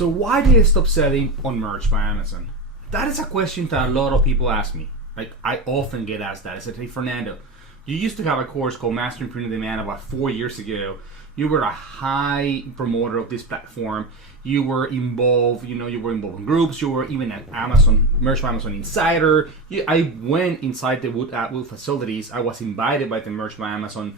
So why did I stop selling on merch by Amazon? That is a question that a lot of people ask me. Like, I often get asked that. I said, hey, Fernando, you used to have a course called Mastering Print on Demand about 4 years ago. You were a high promoter of this platform. You were involved, you were involved in groups. You were even at Amazon, Merch by Amazon Insider. I went inside the Wood facilities. I was invited by the Merch by Amazon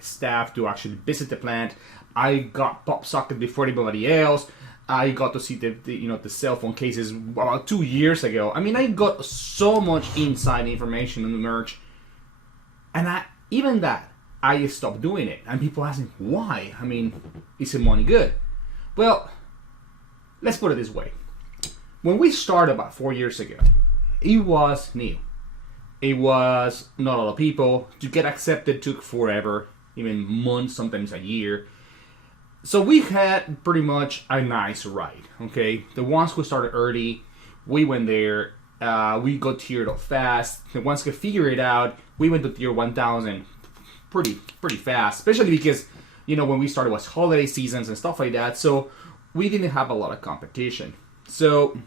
staff to actually visit the plant. I got pop socket before anybody else. I got to see the cell phone cases about 2 years ago. I mean, I got so much inside information on the merch, and I stopped doing it. And people ask me why. I mean, is the money good? Well, let's put it this way. When we started about 4 years ago, it was new. It was not a lot of people. To get accepted took forever, even months, sometimes a year. So we had pretty much a nice ride, okay? The ones who started early, we went there. We got tiered up fast. The ones who figured it out, we went to tier 1,000 pretty fast, especially because, when we started was holiday seasons and stuff like that. So we didn't have a lot of competition. So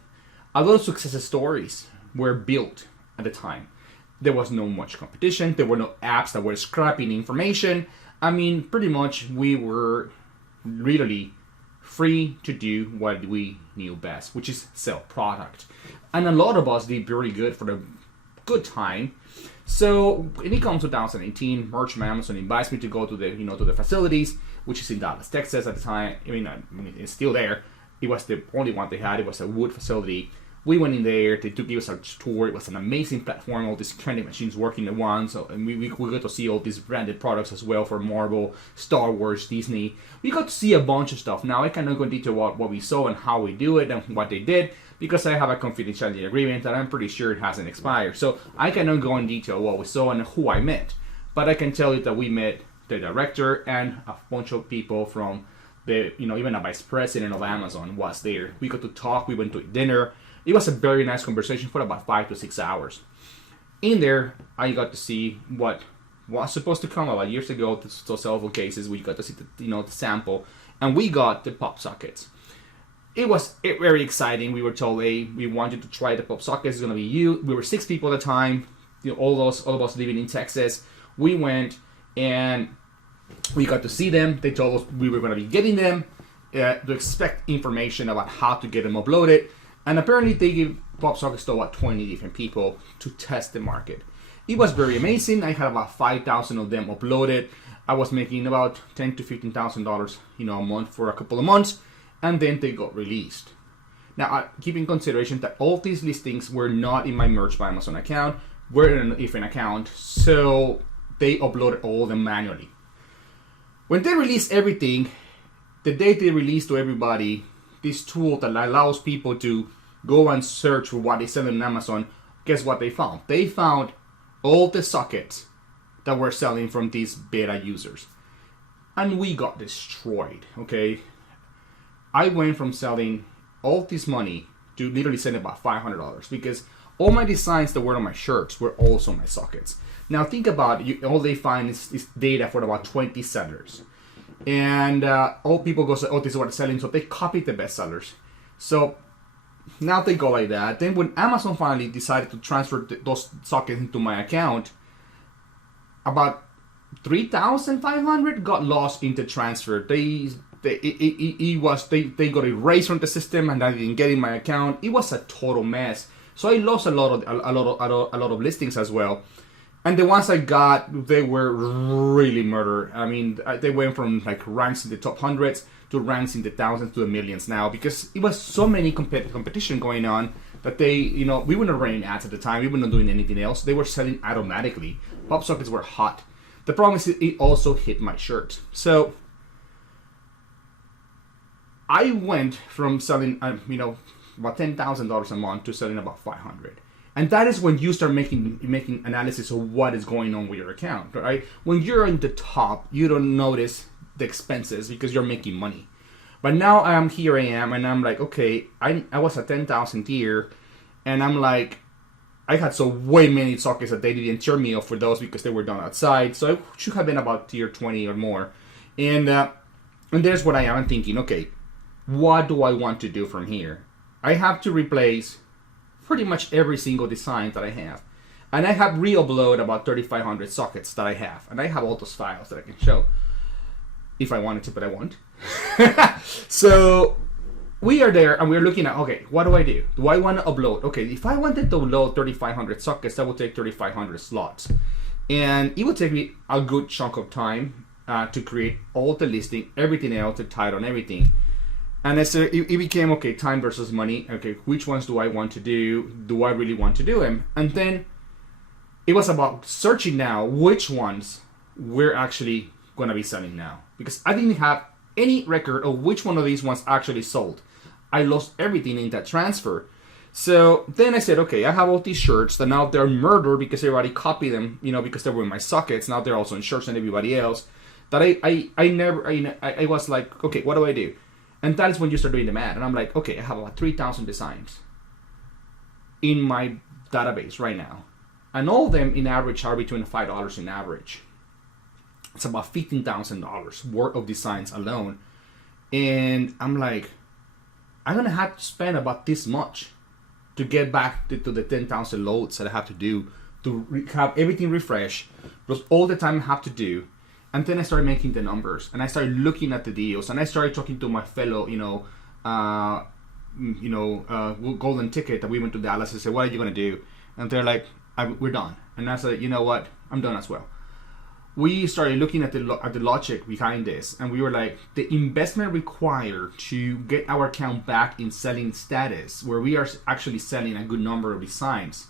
a lot of success stories were built at the time. There was no much competition. There were no apps that were scrapping information. I mean, pretty much we were really free to do what we knew best, which is sell product. And a lot of us did very good for the good time. So when it comes to 2018, Merch by Amazon invites me to go to the facilities, which is in Dallas, Texas at the time. I mean, it's still there. It was the only one they had. It was a wood facility. We went in there. They took us a tour. It was an amazing platform. All these trendy machines working at once. So, and we got to see all these branded products as well for Marvel, Star Wars, Disney. We got to see a bunch of stuff. Now I cannot go into detail what we saw and how we do it and what they did, because I have a confidentiality agreement that I'm pretty sure it hasn't expired. So I cannot go in detail what we saw and who I met. But I can tell you that we met the director and a bunch of people from even a vice president of Amazon was there. We got to talk. We went to dinner. It was a very nice conversation for about 5 to 6 hours. In there, I got to see what was supposed to come about years ago, the cell phone cases. We got to see the sample, and we got the pop sockets. It was very exciting. We were told, hey, we want you to try the pop sockets. It's gonna be you. We were 6 people at the time. All of us living in Texas. We went and we got to see them. They told us we were gonna be getting them, to expect information about how to get them uploaded. And apparently they give pop sockets to about 20 different people to test the market. It was very amazing. I had about 5,000 of them uploaded. I was making about $10,000 to $15,000, a month for a couple of months, and then they got released. Now, keep in consideration that all these listings were not in my Merch by Amazon account, were in a different account, so they uploaded all of them manually. When they released everything, the day they released to everybody this tool that allows people to go and search for what is selling on Amazon, guess what they found? They found all the sockets that were selling from these beta users. And we got destroyed, okay? I went from selling all this money to literally selling about $500 because all my designs that were on my shirts were also my sockets. Now think about it, all they find is data for about 20 sellers. And all people go say, oh, this is what it's selling, so they copied the best sellers. So now they go like that. Then when Amazon finally decided to transfer those sockets into my account, about 3,500 got lost in the transfer. They got erased from the system, and I didn't get in my account. It was a total mess. So I lost a lot of listings as well. And the ones I got, they were really murder. I mean, they went from like ranks in the top hundreds to ranks in the thousands to the millions now, because it was so many competition going on that we were not running ads at the time. We were not doing anything else. They were selling automatically. Pop sockets were hot. The problem is it also hit my shirt. So I went from selling, about $10,000 a month to selling about $500. And that is when you start making analysis of what is going on with your account, right? When you're in the top, you don't notice the expenses because you're making money. But now I am, and I'm like, okay, I was at 10,000 tier, and I'm like, I had so way many sockets that they didn't tier me off for those because they were done outside. So it should have been about tier 20 or more. And there's what I am. I'm thinking, okay, what do I want to do from here? I have to replace pretty much every single design that I have. And I have re-uploaded about 3,500 sockets that I have. And I have all those files that I can show if I wanted to, but I won't. So we are there and we're looking at, okay, what do I do? Do I want to upload? Okay, if I wanted to load 3,500 sockets, that would take 3,500 slots. And it would take me a good chunk of time to create all the listing, everything else, the title and everything. And it became, okay, time versus money. Okay, which ones do I want to do? Do I really want to do them? And then it was about searching now which ones we're actually going to be selling now. Because I didn't have any record of which one of these ones actually sold. I lost everything in that transfer. So then I said, okay, I have all these shirts that now they're murdered because everybody copied them, because they were in my sockets. Now they're also in shirts and everybody else. That I was like, okay, what do I do? And that is when you start doing the math. And I'm like, okay, I have about 3,000 designs in my database right now. And all of them in average are between $5 in average. It's about $15,000 worth of designs alone. And I'm like, I'm going to have to spend about this much to get back to the 10,000 loads that I have to do to have everything refreshed, plus all the time I have to do. And then I started making the numbers, and I started looking at the deals, and I started talking to my fellow, golden ticket that we went to Dallas and said, what are you going to do? And they're like, we're done. And I said, you know what? I'm done as well. We started looking at the logic behind this, and we were like, the investment required to get our account back in selling status, where we are actually selling a good number of designs,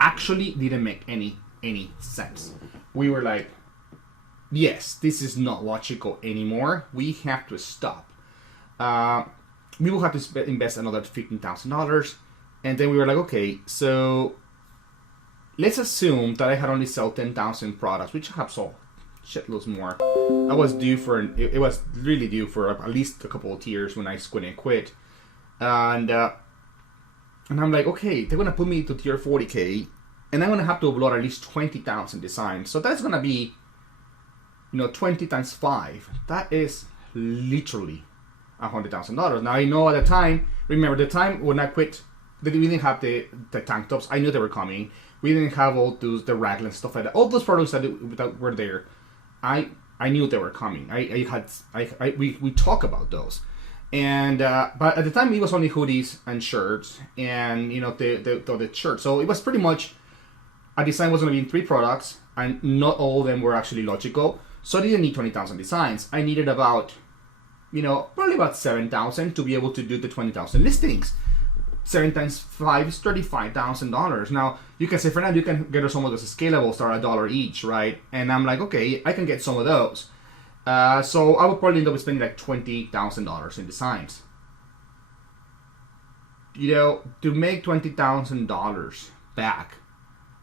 actually didn't make any sense. We were like, yes, this is not logical anymore. We have to stop. We will have to invest another $15,000. And then we were like, okay, so let's assume that I had only sold 10,000 products, which I have sold shitloads more. I was due for, it was really due for at least a couple of years when I quit. And I'm like, okay, they're going to put me to tier 40K, and I'm going to have to upload at least 20,000 designs. So that's going to be 20 times 5, that is literally $100,000. Now I know at the time, remember the time when I quit, we didn't have the tank tops. I knew they were coming. We didn't have all those, the raglan stuff like that. All those products that were there, I knew they were coming. We talk about those. And but at the time it was only hoodies and shirts and the shirt. So it was pretty much a design was going to be in 3 products, and not all of them were actually logical. So I didn't need 20,000 designs. I needed about, probably about 7,000 to be able to do the 20,000 listings. 7 times 5 is $35,000. Now, you can say, Fernando, you can get some of those scalables that are $1 each, right? And I'm like, okay, I can get some of those. So I would probably end up spending like $20,000 in designs. To make $20,000 back,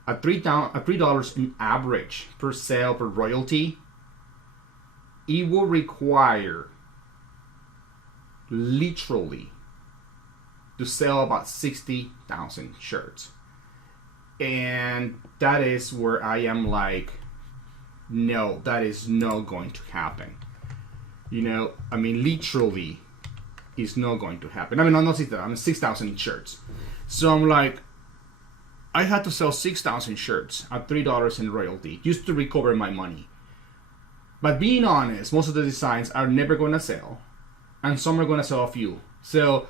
at $3 in average per sale per royalty, it will require literally to sell about 60,000 shirts. And that is where I am like, no, that is not going to happen. Literally is not going to happen. Not 60,000, 6,000 shirts. So I'm like, I had to sell 6,000 shirts at $3 in royalty just to recover my money. But being honest, most of the designs are never going to sell, and some are going to sell a few. So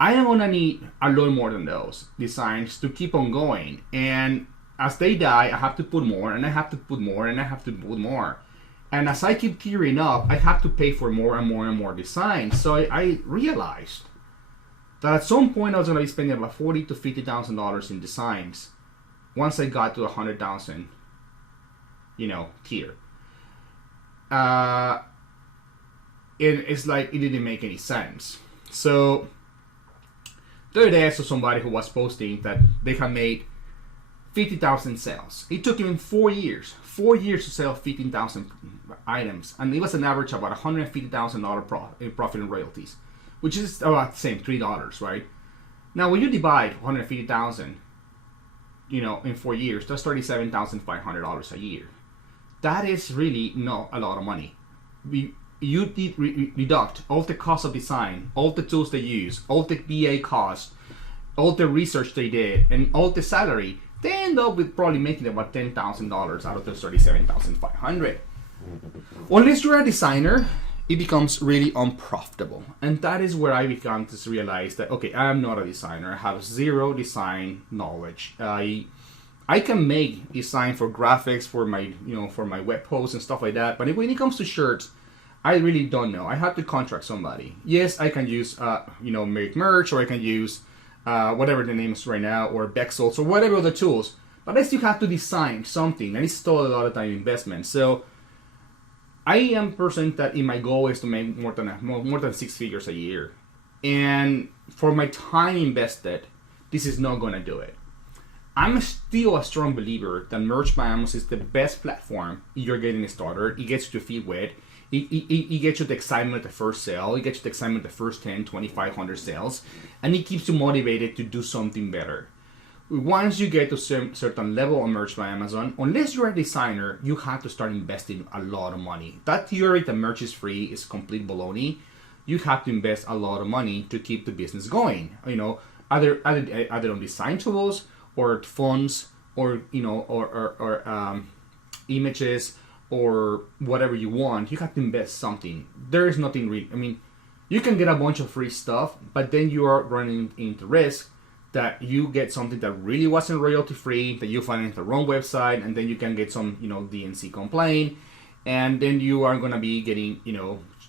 I am going to need a lot more than those designs to keep on going. And as they die, I have to put more, and I have to put more, and I have to put more. And as I keep tiering up, I have to pay for more and more and more designs. So I realized that at some point I was going to be spending about $40,000 to $50,000 in designs once I got to the 100,000, tier. It's like it didn't make any sense. So the other day I saw somebody who was posting that they had made 50,000 sales. It took him 4 years to sell 15,000 items, and it was an average of about $150,000 profit in royalties, which is about the same, $3, right? Now when you divide 150,000, in 4 years, that's $37,500 a year. That is really not a lot of money. you deduct all the cost of design, all the tools they use, all the BA costs, all the research they did, and all the salary, they end up with probably making about $10,000 out of those $37,500. Unless you're a designer, it becomes really unprofitable. And that is where I began to realize that, okay, I'm not a designer. I have zero design knowledge. I can make design for graphics, for my web posts and stuff like that. But when it comes to shirts, I really don't know. I have to contract somebody. Yes, I can use, make merch, or I can use whatever the name is right now, or Bexels, or whatever other tools. But I still have to design something, and it's still a lot of time investment. So I am a person that my goal is to make more than 6 figures a year. And for my time invested, this is not going to do it. I'm still a strong believer that Merch by Amazon is the best platform if you're getting started. It gets you to feet wet. It gets you the excitement of the first sale. It gets you the excitement of the first 10, 2,500 sales. And it keeps you motivated to do something better. Once you get to a certain level on Merch by Amazon, unless you're a designer, you have to start investing a lot of money. That theory that merch is free is complete baloney. You have to invest a lot of money to keep the business going. Either on design tools, or fonts, or images, or whatever you want. You have to invest something. There is nothing real. You can get a bunch of free stuff, but then you are running into risk that you get something that really wasn't royalty free, that you find the wrong website, and then you can get some DNC complaint, and then you are gonna be getting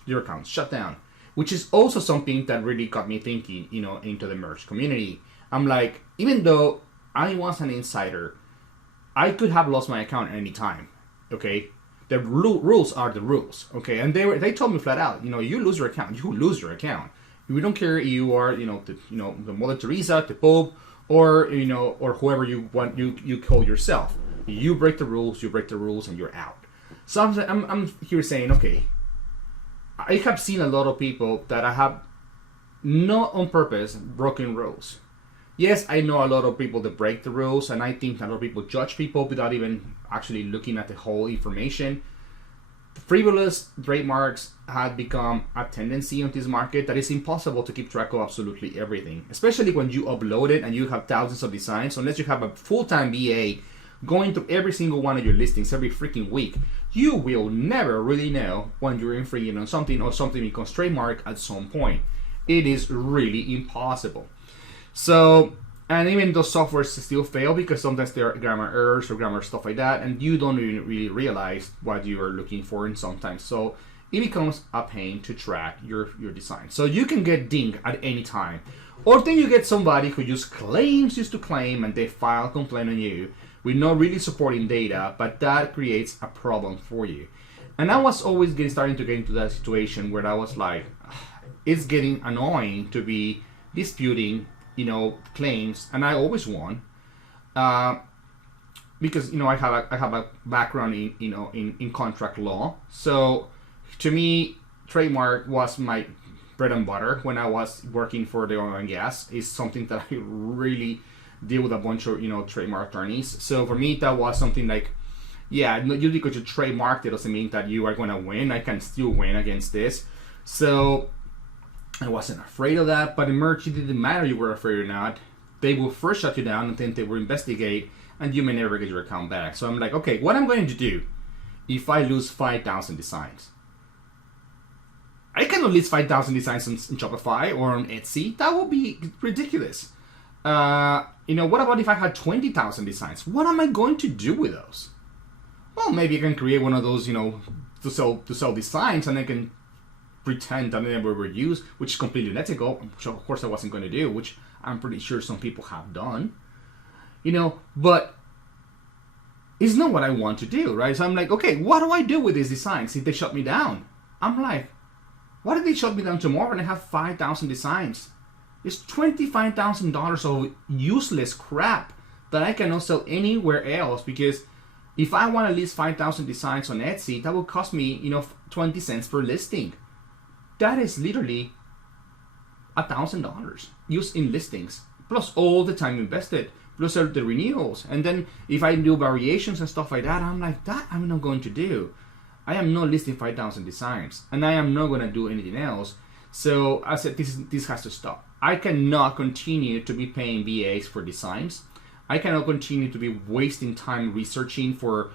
your account shut down, which is also something that really got me thinking into the merch community. I'm like, even though I was an insider, I could have lost my account at any time. Okay, the rules are the rules. Okay, and they told me flat out, you lose your account, you lose your account. We don't care if you are, the Mother Teresa, the Pope, or whoever you want, you call yourself. You break the rules, and you're out. So I'm here saying, okay, I have seen a lot of people that I have not on purpose broken rules. Yes, I know a lot of people that break the rules, and I think a lot of people judge people without even actually looking at the whole information. Frivolous trademarks have become a tendency on this market that is impossible to keep track of absolutely everything, especially when you upload it and you have thousands of designs. Unless you have a full-time VA going through every single one of your listings every freaking week, you will never really know when you're infringing on something, or something becomes trademark at some point. It is really impossible. So, and even those softwares still fail because sometimes there are grammar errors or grammar stuff like that, and you don't even really realize what you are looking for in sometimes. So it becomes a pain to track your design. So you can get dinged at any time. Or then you get somebody who just claims to claim, and they file a complaint on you with not really supporting data, but that creates a problem for you. And I was always starting to get into that situation where I was like, it's getting annoying to be disputing claims, and I always won, because I have a background in contract law. So to me, trademark was my bread and butter when I was working for the oil and gas. It's something that I really deal with a bunch of trademark attorneys. So for me, that was something like, yeah, just because you trademarked it doesn't mean that you are going to win. I can still win against this. So I wasn't afraid of that, but in merch, it didn't matter you were afraid or not. They will first shut you down, and then they will investigate, and you may never get your account back. So I'm like, okay, what I'm going to do if I lose 5,000 designs? I cannot list 5,000 designs on Shopify or on Etsy. That would be ridiculous. What about if I had 20,000 designs? What am I going to do with those? Well, maybe I can create one of those, to sell designs, and I can pretend that I never were used, which is completely unethical, which of course I wasn't going to do, which I'm pretty sure some people have done, but it's not what I want to do, right? So I'm like, okay, what do I do with these designs if they shut me down? I'm like, what if they shut me down tomorrow and I have 5,000 designs? It's $25,000 of useless crap that I cannot sell anywhere else, because if I want to list 5,000 designs on Etsy, that will cost me, 20 cents per listing. That is literally $1,000 used in listings, plus all the time invested, plus the renewals. And then if I do variations and stuff like that, I'm like, that I'm not going to do. I am not listing 5,000 designs, and I am not going to do anything else. So I said, this has to stop. I cannot continue to be paying VAs for designs. I cannot continue to be wasting time researching for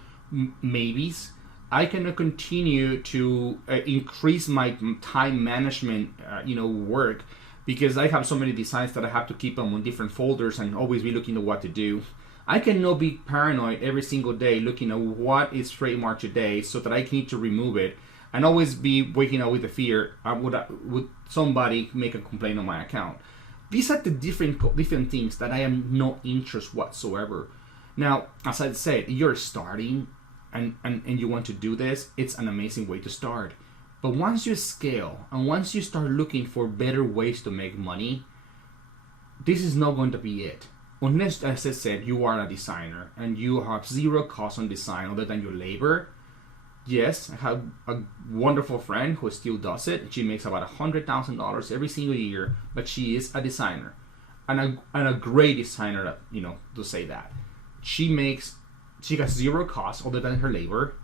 maybes. I cannot continue to increase my time management, work, because I have so many designs that I have to keep them on different folders and always be looking at what to do. I cannot be paranoid every single day looking at what is trademarked today so that I need to remove it, and always be waking up with the fear, would somebody make a complaint on my account? These are the different things that I am not interested whatsoever. Now, as I said, you're starting and you want to do this, it's an amazing way to start. But once you scale and once you start looking for better ways to make money, this is not going to be it. Unless, as I said, you are a designer and you have zero cost on design other than your labor. Yes, I have a wonderful friend who still does it. She makes about $100,000 every single year, but she is a designer and a great designer, to say that. She has zero cost other than her labor.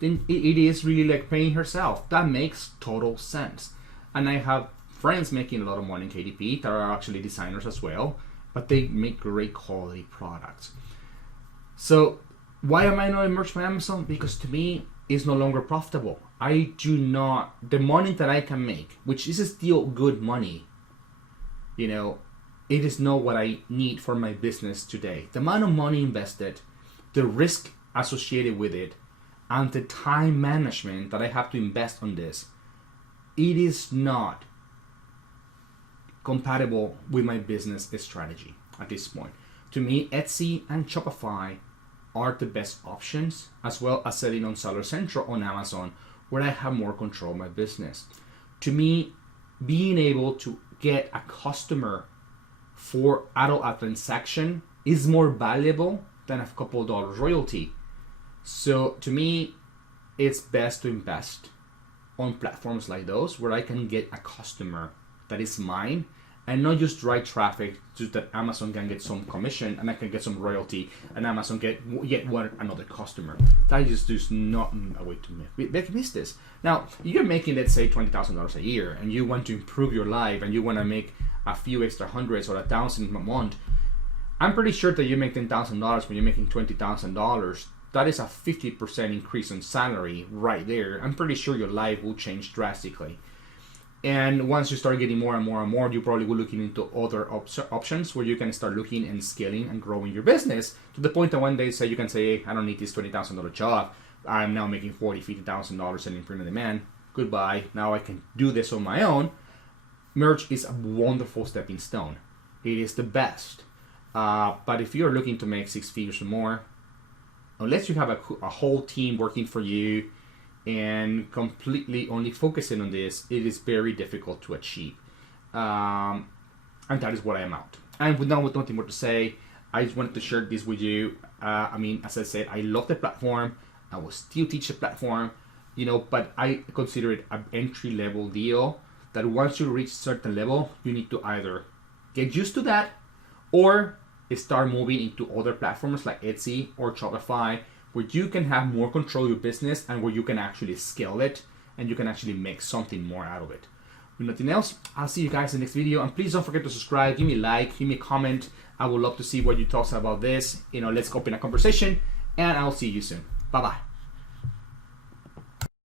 Then it is really like paying herself. That makes total sense. And I have friends making a lot of money in KDP that are actually designers as well, but they make great quality products. So why am I not in merch by Amazon? Because to me, it's no longer profitable. The money that I can make, which is still good money, it is not what I need for my business today. The amount of money invested, the risk associated with it, and the time management that I have to invest on this, it is not compatible with my business strategy at this point. To me, Etsy and Shopify are the best options, as well as selling on Seller Central on Amazon, where I have more control of my business. To me, being able to get a customer out of a transaction is more valuable than a couple of dollars royalty. So to me, it's best to invest on platforms like those where I can get a customer that is mine and not just drive traffic so that Amazon can get some commission and I can get some royalty and Amazon get yet another customer. That is just not a way to miss this. Now, you're making, let's say, $20,000 a year and you want to improve your life and you want to make a few extra hundreds or $1,000 a month. I'm pretty sure that you make $10,000 when you're making $20,000. That is a 50% increase in salary right there. I'm pretty sure your life will change drastically. And once you start getting more and more and more, you probably will looking into other options where you can start looking and scaling and growing your business to the point that one day you can say, hey, I don't need this $20,000 job. I'm now making $40,000, $50,000 selling print on demand. Goodbye. Now I can do this on my own. Merch is a wonderful stepping stone. It is the best. But if you're looking to make 6 figures or more, unless you have a whole team working for you and completely only focusing on this, it is very difficult to achieve. And that is what I am out. And with nothing more to say, I just wanted to share this with you. As I said, I love the platform. I will still teach the platform, but I consider it an entry-level deal that once you reach a certain level, you need to either get used to that or start moving into other platforms like Etsy or Shopify, where you can have more control of your business and where you can actually scale it and you can actually make something more out of it. With nothing else, I'll see you guys in the next video. And please don't forget to subscribe, give me a like, give me a comment. I would love to see what you thought about this. Let's open a conversation and I'll see you soon. Bye-bye.